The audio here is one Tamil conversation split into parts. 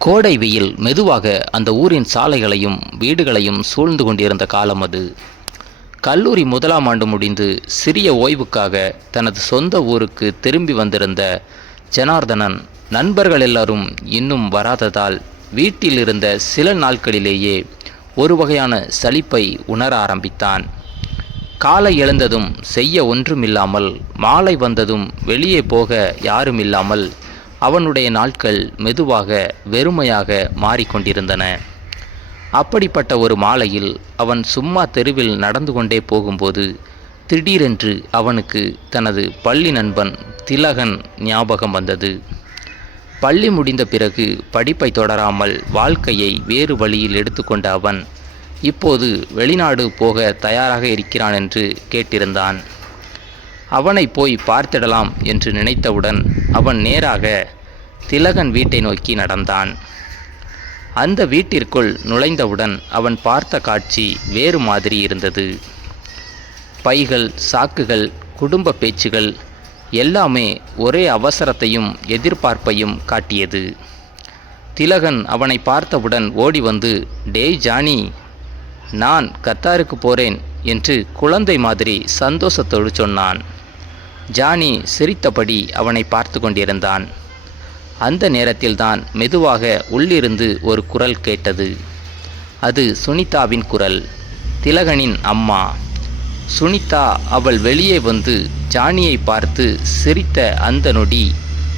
கோடை வெயில் மெதுவாக அந்த ஊரின் சாலைகளையும் வீடுகளையும் சூழ்ந்து கொண்டிருந்த காலம் அது. கல்லூரி முதலாம் ஆண்டு முடிந்து சிறிய ஓய்வுக்காக தனது சொந்த ஊருக்கு திரும்பி வந்திருந்த ஜனார்தனன் நண்பர்கள் எல்லாரும் இன்னும் வராததால் வீட்டில் இருந்த சில நாட்களிலேயே ஒரு வகையான சலிப்பை உணர ஆரம்பித்தான். காலை எழுந்ததும் செய்ய ஒன்றுமில்லாமல், மாலை வந்ததும் வெளியே போக யாரும் இல்லாமல் அவனுடைய நாட்கள் மெதுவாக வெறுமையாக மாறிக்கொண்டிருந்தன. அப்படிப்பட்ட ஒரு மாலையில் அவன் சும்மா தெருவில் நடந்து கொண்டே போகும்போது திடீரென்று அவனுக்கு தனது பள்ளி நண்பன் திலகன் ஞாபகம் வந்தது. பள்ளி முடிந்த பிறகு படிப்பை தொடராமல் வாழ்க்கையை வேறு வழியில் எடுத்துக்கொண்ட அவன் இப்போது வெளிநாடு போக தயாராக இருக்கிறான் என்று கேட்டிருந்தான். அவனை போய் பார்த்திடலாம் என்று நினைத்தவுடன் அவன் நேராக திலகன் வீட்டை நோக்கி நடந்தான். அந்த வீட்டிற்குள் நுழைந்தவுடன் அவன் பார்த்த காட்சி வேறு மாதிரி இருந்தது. பைகள், சாக்குகள், குடும்ப பேச்சுகள் எல்லாமே ஒரே அவசரத்தையும் எதிர்பார்ப்பையும் காட்டியது. திலகன் அவனை பார்த்தவுடன் ஓடி வந்து, "டேய் ஜானி, நான் கத்தாருக்கு போகிறேன்" என்று குழந்தை மாதிரி சந்தோஷத்தோடு சொன்னான். ஜானி சிரித்தபடி அவனை பார்த்து கொண்டிருந்தான். அந்த நேரத்தில்தான் மெதுவாக உள்ளிருந்து ஒரு குரல் கேட்டது. அது சுனிதாவின் குரல், திலகனின் அம்மா. சுனிதா அவள் வெளியே வந்து ஜானியை பார்த்து சிரித்த அந்த நொடி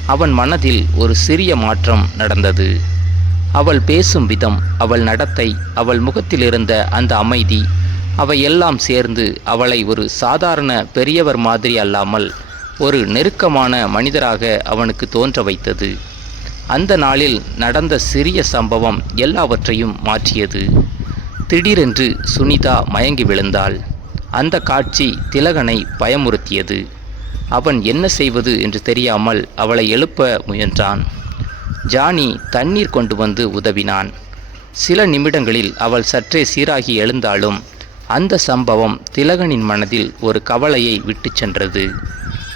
அவன் மனதில் ஒரு சிறிய மாற்றம் நடந்தது. அவள் பேசும் விதம், அவள் நடத்தை, அவள் முகத்தில் இருந்த அந்த அமைதி, அவையெல்லாம் சேர்ந்து அவளை ஒரு சாதாரண பெரியவர் மாதிரி அல்லாமல் ஒரு நெருக்கமான மனிதராக அவனுக்கு தோன்ற வைத்தது. அந்த நாளில் நடந்த சிறிய சம்பவம் எல்லாவற்றையும் மாற்றியது. திடீரென்று சுனிதா மயங்கி விழுந்தாள். அந்த காட்சி திலகனை பயமுறுத்தியது. அவன் என்ன செய்வது என்று தெரியாமல் அவளை எழுப்ப முயன்றான். ஜானி தண்ணீர் கொண்டு வந்து உதவினான். சில நிமிடங்களில் அவள் சற்றே சீராகி எழுந்தாலும் அந்த சம்பவம் திலகனின் மனதில் ஒரு கவலையை விட்டு சென்றது.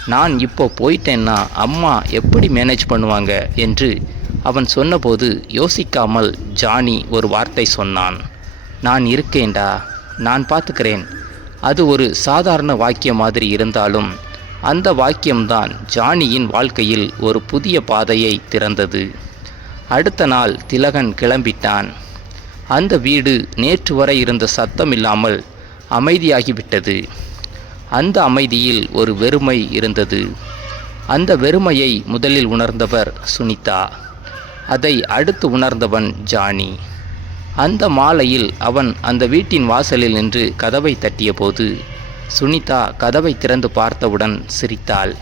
"நான் இப்போ போயிட்டேன்னா அம்மா எப்படி மேனேஜ் பண்ணுவாங்க?" என்று அவன் சொன்னபோது யோசிக்காமல் ஜானி ஒரு வார்த்தை சொன்னான். "நான் இருக்கேன்டா, நான் பார்த்துக்கிறேன்." அது ஒரு சாதாரண வாக்கியம் மாதிரி இருந்தாலும் அந்த வாக்கியம்தான் ஜானியின் வாழ்க்கையில் ஒரு புதிய பாதையை திறந்தது. அடுத்த நாள் திலகன் கிளம்பிட்டான். அந்த வீடு நேற்று வரை இருந்த சத்தம் இல்லாமல் அமைதியாகிவிட்டது. அந்த அமைதியில் ஒரு வெறுமை இருந்தது. அந்த வெறுமையை முதலில் உணர்ந்தவர் சுனிதா. அதை அடுத்து உணர்ந்தவன் ஜானி. அந்த மாலையில் அவன் அந்த வீட்டின் வாசலில் நின்று கதவை தட்டியபோது சுனிதா கதவை திறந்து பார்த்தவுடன் சிரித்தாள்.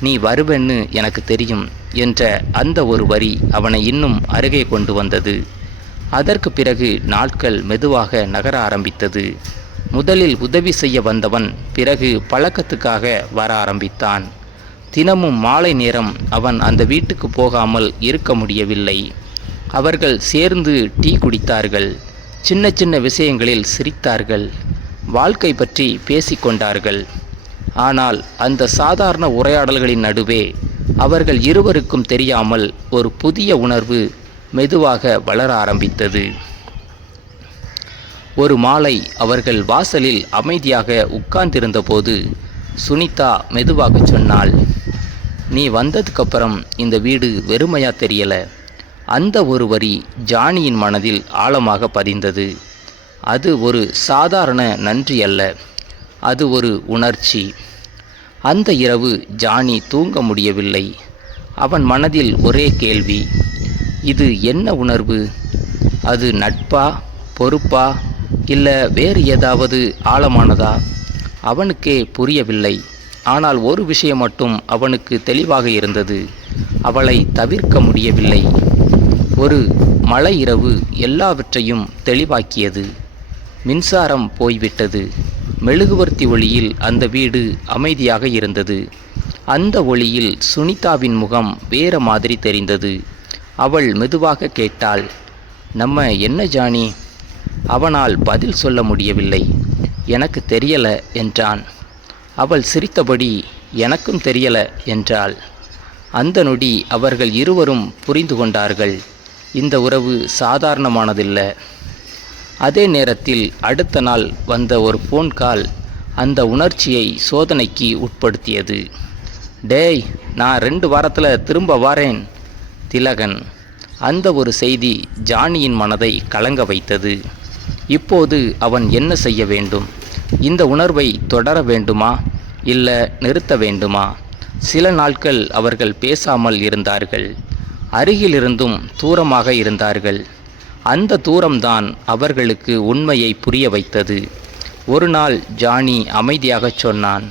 "நீ வருவென்னு எனக்கு தெரியும்" என்ற அந்த ஒரு வரி அவனை இன்னும் அருகே கொண்டு வந்தது. அதற்கு பிறகு நாட்கள் மெதுவாக நகர ஆரம்பித்தது. முதலில் உதவி செய்ய வந்தவன் பிறகு பழக்கத்துக்காக வர ஆரம்பித்தான். தினமும் மாலை நேரம் அவன் அந்த வீட்டுக்கு போகாமல் இருக்க முடியவில்லை. அவர்கள் சேர்ந்து டீ குடித்தார்கள். சின்ன சின்ன விஷயங்களில் சிரித்தார்கள். வாழ்க்கை பற்றி பேசிக்கொண்டார்கள். ஆனால் அந்த சாதாரண உரையாடல்களின் நடுவே அவர்கள் இருவருக்கும் தெரியாமல் ஒரு புதிய உணர்வு மெதுவாக வளர ஆரம்பித்தது. ஒரு மாலை அவர்கள் வாசலில் அமைதியாக உட்கார்ந்திருந்தபோது சுனிதா மெதுவாக சொன்னாள், "நீ வந்ததுக்கப்புறம் இந்த வீடு வெறுமையா தெரியல." அந்த ஒரு வரி ஜானியின் மனதில் ஆழமாக பதிந்தது. அது ஒரு சாதாரண நன்றி அல்ல, அது ஒரு உணர்ச்சி. அந்த இரவு ஜானி தூங்க முடியவில்லை. அவன் மனதில் ஒரே கேள்வி, இது என்ன உணர்வு? அது நட்பா, பொறுப்பா, இல்லை வேறு ஏதாவது ஆழமானதா? அவனுக்கே புரியவில்லை. ஆனால் ஒரு விஷயம் மட்டும் அவனுக்கு தெளிவாக இருந்தது, அவளை தவிர்க்க முடியவில்லை. ஒரு மழை இரவு எல்லாவற்றையும் தெளிவாக்கியது. மின்சாரம் போய்விட்டது. மெழுகுவர்த்தி ஒளியில் அந்த வீடு அமைதியாக இருந்தது. அந்த ஒளியில் சுனிதாவின் முகம் வேற மாதிரி தெரிந்தது. அவள் மெதுவாக கேட்டாள், "நம்ம என்ன ஜானி?" அவனால் பதில் சொல்ல முடியவில்லை. "எனக்கு தெரியல" என்றான். அவள் சிரித்தபடி, "எனக்கும் தெரியல" என்றாள். அந்த நொடி அவர்கள் இருவரும் புரிந்து கொண்டார்கள். இந்த உறவு சாதாரணமானதில்லை. அதே நேரத்தில் அடுத்த நாள் வந்த ஒரு ஃபோன் கால் அந்த உணர்ச்சியை சோதனைக்கு உட்படுத்தியது. டேய், நான் 2 வாரத்தில் திரும்ப வாரேன் திலகன். அந்த ஒரு செய்தி ஜானியின் மனதை கலங்க வைத்தது. இப்போது அவன் என்ன செய்ய வேண்டும்? இந்த உணர்வை தொடர வேண்டுமா, இல்லை நிறுத்த வேண்டுமா? சில நாட்கள் அவர்கள் பேசாமல் இருந்தார்கள். அருகிலிருந்தும் தூரமாக இருந்தார்கள். அந்த தூரம்தான் அவர்களுக்கு உண்மையை புரிய வைத்தது. ஒரு நாள் ஜானி அமைதியாகச் சொன்னான்,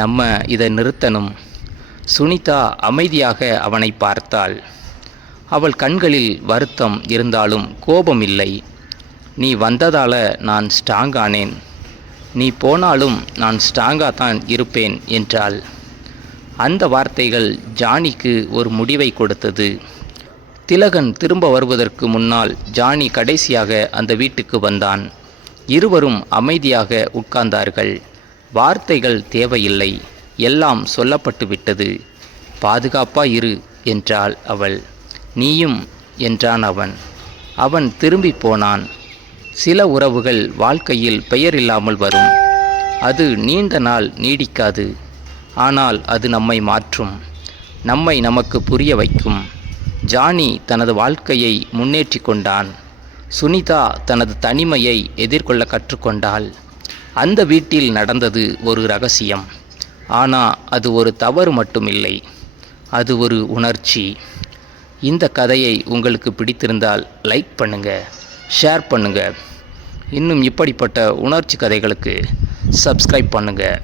நம்ம இதை நிறுத்தணும். சுனிதா அமைதியாக அவனை பார்த்தாள். அவள் கண்களில் வருத்தம் இருந்தாலும் கோபம் இல்லை. நீ வந்ததால நான் ஸ்ட்ராங் ஆனேன், நீ போனாலும் நான் ஸ்ட்ராங்காக தான் இருப்பேன் என்றாள். அந்த வார்த்தைகள் ஜானிக்கு ஒரு முடிவை கொடுத்தது. திலகன் திரும்ப வருவதற்கு முன்னால் ஜானி கடைசியாக அந்த வீட்டுக்கு வந்தான். இருவரும் அமைதியாக உட்கார்ந்தார்கள். வார்த்தைகள் தேவையில்லை, எல்லாம் சொல்லப்பட்டு விட்டது. பாதுகாப்பா இரு என்றாள் அவள். நீயும் என்றான் அவன். அவன் திரும்பி போனான். சில உறவுகள் வாழ்க்கையில் பெயர் இல்லாமல் வரும். அது நீண்ட நாள் நீடிக்காது. ஆனால் அது நம்மை மாற்றும், நம்மை நமக்கு புரிய வைக்கும். ஜானி தனது வாழ்க்கையை முன்னேற்றி கொண்டான். சுனிதா தனது தனிமையை எதிர்கொள்ள கற்றுக்கொண்டாள். அந்த வீட்டில் நடந்தது ஒரு ரகசியம். ஆனால் அது ஒரு தவறு மட்டுமில்லை, அது ஒரு உணர்ச்சி. இந்த கதையை உங்களுக்கு பிடித்திருந்தால் லைக் பண்ணுங்கள், ஷேர் பண்ணுங்கள். இன்னும் இப்படிப்பட்ட உணர்ச்சி கதைகளுக்கு சப்ஸ்கிரைப் பண்ணுங்கள்.